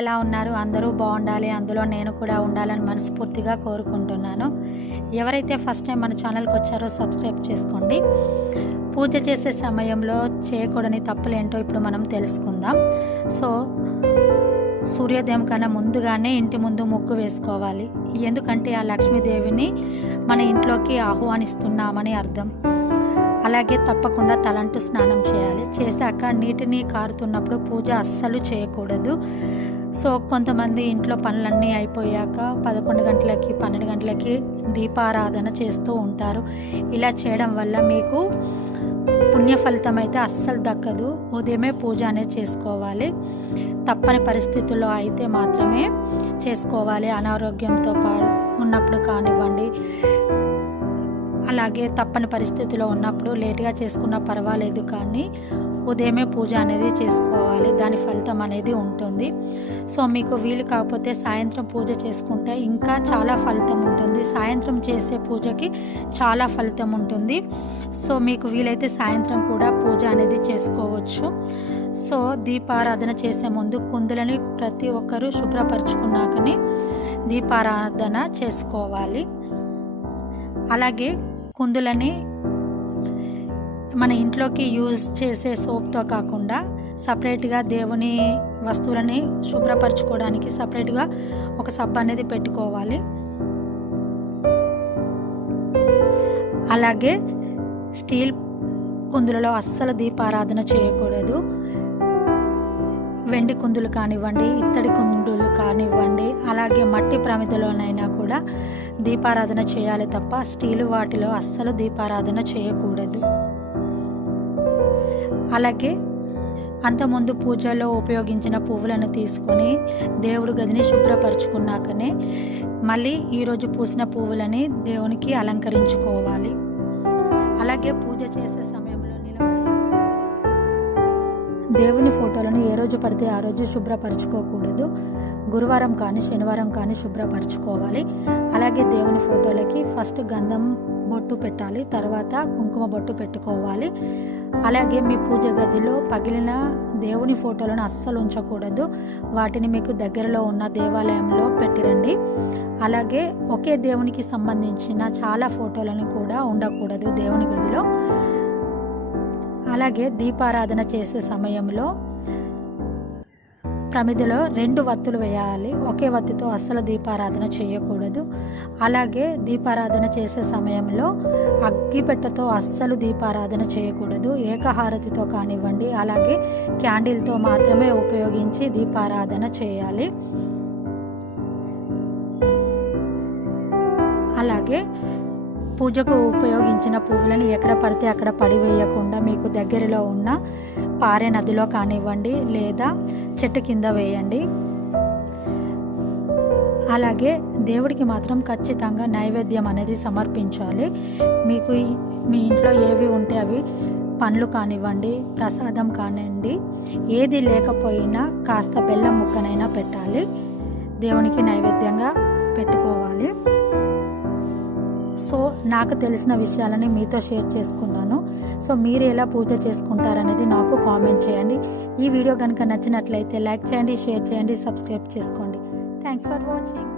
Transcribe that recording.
ఎలా ఉన్నారు? అందరూ బాగుండాలి, అందులో నేను కూడా ఉండాలని మనస్ఫూర్తిగా కోరుకుంటున్నాను. ఎవరైతే ఫస్ట్ టైం మన ఛానల్కి వచ్చారో సబ్స్క్రైబ్ చేసుకోండి. పూజ చేసే సమయంలో చేయకూడని తప్పులు ఏంటో ఇప్పుడు మనం తెలుసుకుందాం. సో సూర్యోదయం కన్నా ముందుగానే ఇంటి ముందు ముగ్గు వేసుకోవాలి. ఎందుకంటే ఆ లక్ష్మీదేవిని మన ఇంట్లోకి ఆహ్వానిస్తున్నామని అర్థం. అలాగే తప్పకుండా తలంటు స్నానం చేయాలి. చేశాక నీటిని కారుతున్నప్పుడు పూజ అస్సలు చేయకూడదు. సో కొంతమంది ఇంట్లో పనులన్నీ అయిపోయాక 11 గంటలకి 12 గంటలకి దీపారాధన చేస్తూ ఉంటారు. ఇలా చేయడం వల్ల మీకు పుణ్య ఫలితం అయితే అస్సలు దక్కదు. ఉదయమే పూజ అనేది చేసుకోవాలి. తప్పని పరిస్థితుల్లో అయితే మాత్రమే చేసుకోవాలి. అనారోగ్యంతో ఉన్నప్పుడు కానివ్వండి, అలాగే తప్పని పరిస్థితిలో ఉన్నప్పుడు లేట్గా చేసుకున్నా పర్వాలేదు, కానీ ఉదయమే పూజ అనేది చేసుకోవాలి. దాని ఫలితం అనేది ఉంటుంది. సో మీకు వీలు కాకపోతే సాయంత్రం పూజ చేసుకుంటే ఇంకా చాలా ఫలితం ఉంటుంది. సాయంత్రం చేసే పూజకి చాలా ఫలితం ఉంటుంది. సో మీకు వీలైతే సాయంత్రం కూడా పూజ అనేది చేసుకోవచ్చు. సో దీపారాధన చేసే ముందు కుందులని ప్రతి ఒక్కరూ శుభ్రపరచుకున్నాకనే దీపారాధన చేసుకోవాలి. అలాగే కుందులని మన ఇంట్లోకి యూజ్ చేసే సోప్తో కాకుండా సపరేట్గా దేవుని వస్తువులని శుభ్రపరచుకోవడానికి సపరేట్గా ఒక సబ్బు అనేది పెట్టుకోవాలి. అలాగే స్టీల్ కుందులలో అస్సలు దీపారాధన చేయకూడదు. వెండి కుందులు కానివ్వండి, ఇత్తడి కుందులు కానివ్వండి, అలాగే మట్టి ప్రమిదలోనైనా కూడా దీపారాధన చేయాలి తప్ప స్టీలు వాటిలో అస్సలు దీపారాధన చేయకూడదు. అలాగే అంతకుముందు పూజలో ఉపయోగించిన పువ్వులను తీసుకొని దేవుడి గదిని శుభ్రపరచుకున్నాకనే మళ్ళీ ఈరోజు పూసిన పువ్వులని దేవునికి అలంకరించుకోవాలి. అలాగే పూజ చేసే సమయంలో దేవుని ఫోటోలను ఏ రోజు పడితే ఆ రోజు శుభ్రపరచుకోకూడదు. గురువారం కానీ శనివారం కానీ శుభ్రపరచుకోవాలి. అలాగే దేవుని ఫోటోలకి ఫస్ట్ గంధం బొట్టు పెట్టాలి, తర్వాత కుంకుమ బొట్టు పెట్టుకోవాలి. అలాగే మీ పూజ గదిలో పగిలిన దేవుని ఫోటోలను అస్సలు ఉంచకూడదు. వాటిని మీకు దగ్గరలో ఉన్న దేవాలయంలో పెట్టిరండి. అలాగే ఒకే దేవునికి సంబంధించిన చాలా ఫోటోలను కూడా ఉండకూడదు దేవుని గదిలో. అలాగే దీపారాధన చేసే సమయంలో ప్రమిదలో 2 వత్తులు వేయాలి. ఒకే వత్తితో అస్సలు దీపారాధన చేయకూడదు. అలాగే దీపారాధన చేసే సమయంలో అగ్గిపెట్టెతో అస్సలు దీపారాధన చేయకూడదు. ఏకహారతితో కానివ్వండి, అలాగే క్యాండిల్తో మాత్రమే ఉపయోగించి దీపారాధన చేయాలి. అలాగే పూజకు ఉపయోగించిన పువ్వులను ఎక్కడ పడితే అక్కడ పడివేయకుండా మీకు దగ్గరలో ఉన్న పారే నదిలో కానివ్వండి లేదా చెట్టు కింద వేయండి. అలాగే దేవుడికి మాత్రం ఖచ్చితంగా నైవేద్యం అనేది సమర్పించాలి. మీకు మీ ఇంట్లో ఏవి ఉంటే అవి పండ్లు కానివ్వండి, ప్రసాదం కానివ్వండి, ఏది లేకపోయినా కాస్త బెల్లం ముక్కనైనా పెట్టాలి. దేవునికి నైవేద్యంగా పెట్టుకోవాలి. సో నాకు తెలిసిన విషయాలని మీతో షేర్ చేసుకున్నాను. సో మీరు ఎలా పూజ చేసుకుంటారనేది నాకు కామెంట్ చేయండి. ఈ వీడియో కనుక నచ్చినట్లయితే లైక్ చేయండి, షేర్ చేయండి, సబ్స్క్రైబ్ చేసుకోండి. Thanks for watching.